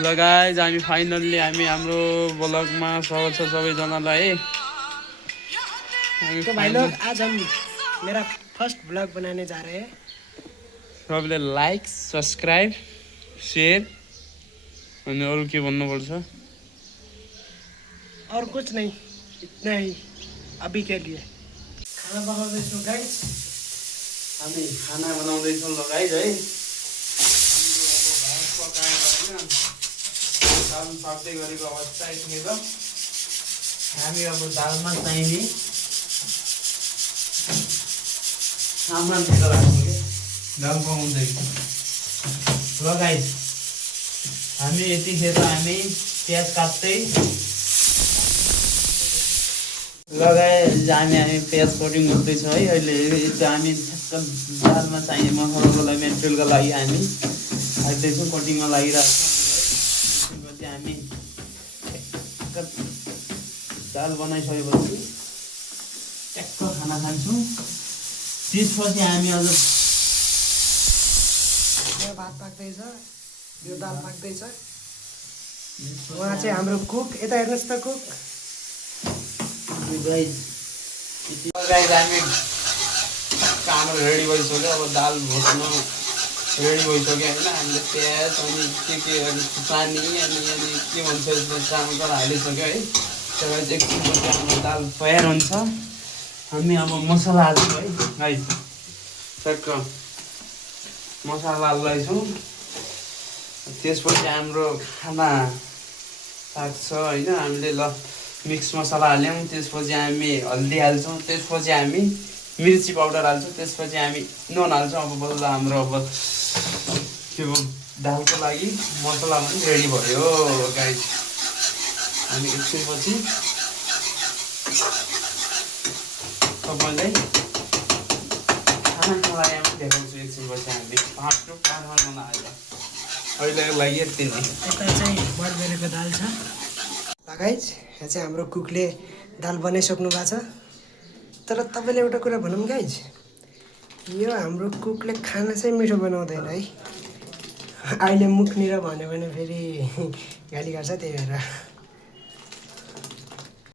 ल गाइज हामी फाइनल्ली हाम्रो ब्लगमा स्वागत छ सबैजनालाई। तो भाई लोग आज हम मेरा फर्स्ट ब्लॉग बनाने जा रहे हैं। सबैले लाइक सब्सक्राइब शेयर अनि अरू के भन्नुपर्छ? और कुछ नहीं, इतना ही अभी के लिए। खाना बनाउँदैछौँ गाइस। हामी खाना बनाउँदैछौँ ल गाइज है। दाल पाक्दै गरेको अवस्था यतिखेर हामी अब दालमा चाहिने सामान लिएर राख्छौँ कि दाल पकाउँदै। ल गाइज हामी यतिखेर प्याज काट्दै हामी प्याज कटिङ गर्दैछ है। अहिले हामी दालमा चाहिने मसलाको लागि मेटेरियलको लागि हामी राख्दैछौँ, कटिङमा लागिरहेको छ। त्यसपछि हामी दाल बनाइसकेपछि ट्याक्क खाना खान्छौँ। त्यसपछि हामी अझ भात पाक्दैछ, यो दाल पाक्दैछ। उहाँ चाहिँ हाम्रो कुक। यता हेर्नुहोस् त कुक। हामी काम रेडी भइसक्यो। अब दाल भुट्नु रेडी भइसक्यो होइन। हामीले प्याज अनि के पानी अनि के भन्छ यसमा चामल हालिसक्यो है। त्यसपछि एकछिनपछि हाम्रो दाल तयार हुन्छ। हामी अब मसला हाल्छौँ है गाइस। टक्क मसला हाल्दैछौँ। त्यसपछि हाम्रो खाना पाक्छ होइन। हामीले ल मिक्स मसला हाल्यौँ, त्यसपछि हामी हल्दी हाल्छौँ, त्यसपछि हामी मिर्ची पाउडर हाल्छौँ, त्यसपछि हामी नुन हाल्छौँ। अब बल्ल हाम्रो अब के भयो दालको लागि मसला पनि रेडी भयो गाइस। हामी एकछिनपछि तपाईँलाई खानाको लागि पनि देखाउँछु। एकछिनपछि हामी पाँचको बनाएर अहिलेको लागि यति नै। यता चाहिँ बड गरेको दाल छ गाइस। यहाँ चाहिँ हाम्रो कुकले दाल बनाइसक्नु भएको छ। तर तपाईँले एउटा कुरा भनौँ गाइस, यो हाम्रो कुकले खाना चाहिँ मिठो बनाउँदैन है। अहिले मुखनिर भन्यो भने फेरि गाली गर्छ, त्यही भएर